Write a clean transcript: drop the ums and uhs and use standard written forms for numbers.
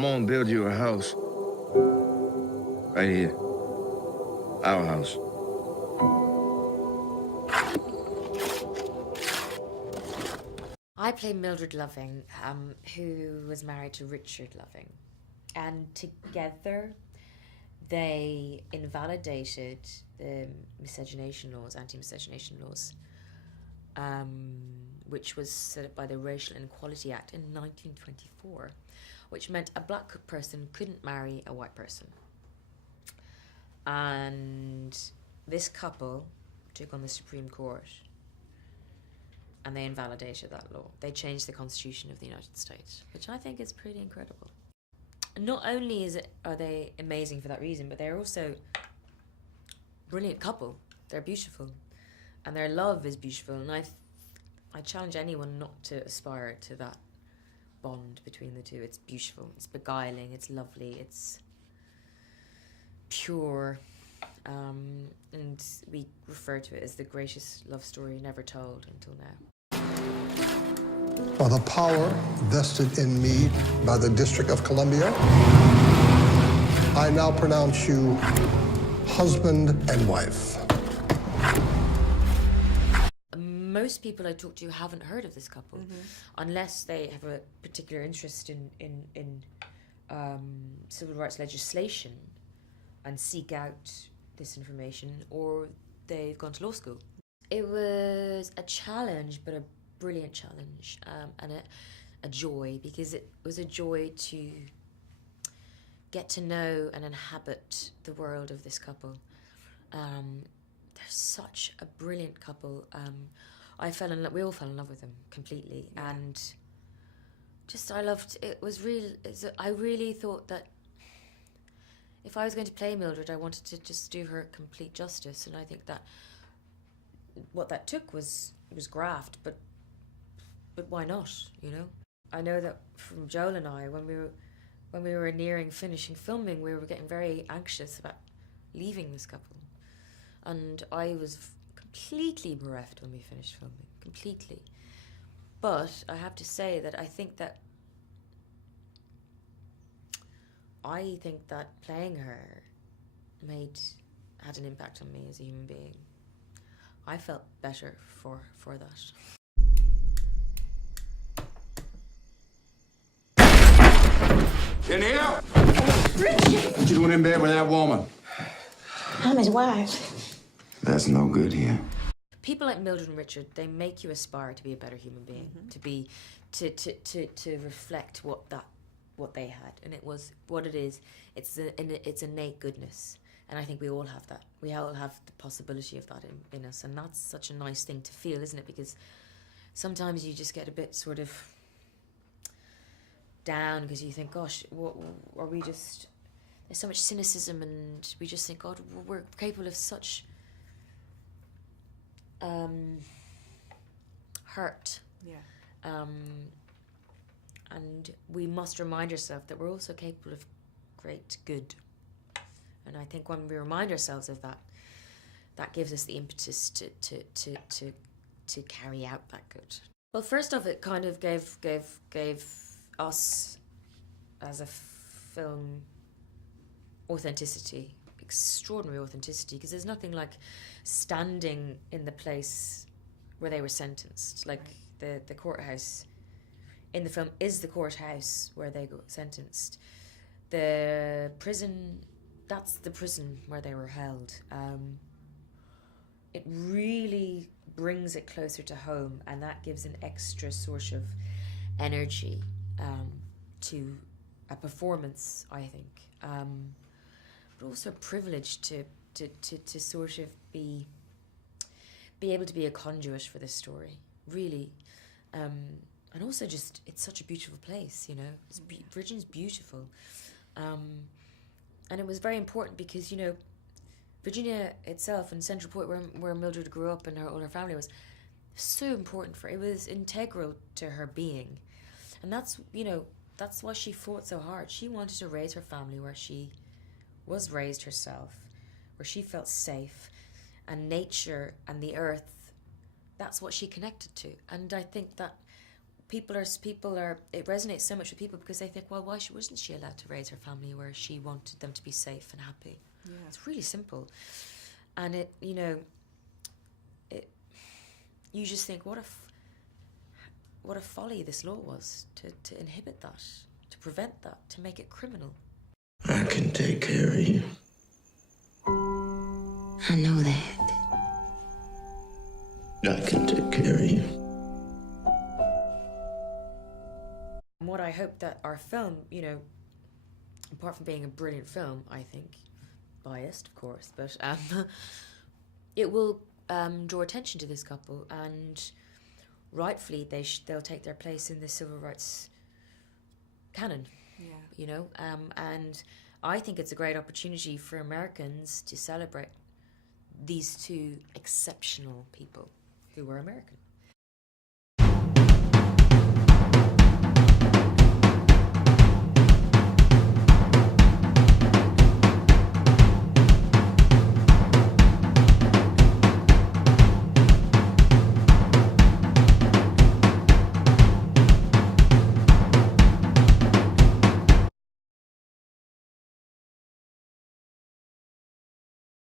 I'm gonna build you a house. Right here. Our house. I play Mildred Loving, who was married to Richard Loving. And together, they invalidated the miscegenation laws, anti-miscegenation laws, which was set up by the Racial Inequality Act in 1924, which meant a black person couldn't marry a white person. And this couple took on the Supreme Court and they invalidated that law. They changed the Constitution of the United States, which I think is pretty incredible. Not only are they amazing for that reason, but they're also a brilliant couple. They're beautiful, and their love is beautiful. And I challenge anyone not to aspire to that bond between the two. It's beautiful. It's beguiling. It's lovely. It's pure, and we refer to it as the greatest love story never told until now. By the power vested in me by the District of Columbia, I now pronounce you husband and wife. Most people I talk to haven't heard of this couple, unless they have a particular interest in civil rights legislation and seek out this information, or they've gone to law school. It was a challenge, but a brilliant challenge, and a joy, because it was a joy to get to know and inhabit the world of this couple. They're such a brilliant couple. We all fell in love with them completely, and just I really thought that if I was going to play Mildred, I wanted to just do her complete justice, and I think that what that took was graft, but why not, you know? I know that from Joel and I, when we were nearing finishing filming, we were getting very anxious about leaving this couple, and I was completely bereft when we finished filming, completely. But I have to say that I think that playing her had an impact on me as a human being. I felt better for that. In here? Richard! What you doing in bed with that woman? I'm his wife. That's no good here. People like Mildred and Richard, they make you aspire to be a better human being, to reflect what they had, and it was what it is. It's innate goodness, and I think we all have that. We all have the possibility of that in us, and that's such a nice thing to feel, isn't it? Because sometimes you just get a bit sort of down because you think, gosh, what are we just? There's so much cynicism, and we just think, God, we're capable of such hurt. Yeah. And we must remind ourselves that we're also capable of great good. And I think when we remind ourselves of that, that gives us the impetus to carry out that good. Well, first off, it kind of gave us as a film authenticity, extraordinary authenticity, because there's nothing like standing in the place where they were sentenced. Like the courthouse in the film is the courthouse where they got sentenced. The prison, that's the prison where they were held. It really brings it closer to home, and that gives an extra sort of energy to a performance, I think. But also a privilege to sort of be able to be a conduit for this story, really. And also just, it's such a beautiful place, you know. Virginia's beautiful. And it was very important because, you know, Virginia itself and Central Point, where Mildred grew up and all her family was, so important for her. It was integral to her being. And that's, you know, that's why she fought so hard. She wanted to raise her family where she was raised herself, where she felt safe, and nature and the earth, that's what she connected to. And I think that people are. It resonates so much with people because they think, well, wasn't she allowed to raise her family where she wanted them to be safe and happy? Yeah. It's really simple, and you just think what a folly this law was to inhibit that, to prevent that, to make it criminal. I can take care of you. I know that. I can take care of you. And what I hope that our film, apart from being a brilliant film, I think, biased of course, but it will draw attention to this couple, and rightfully they'll take their place in the civil rights canon. Yeah. And I think it's a great opportunity for Americans to celebrate these two exceptional people who were American.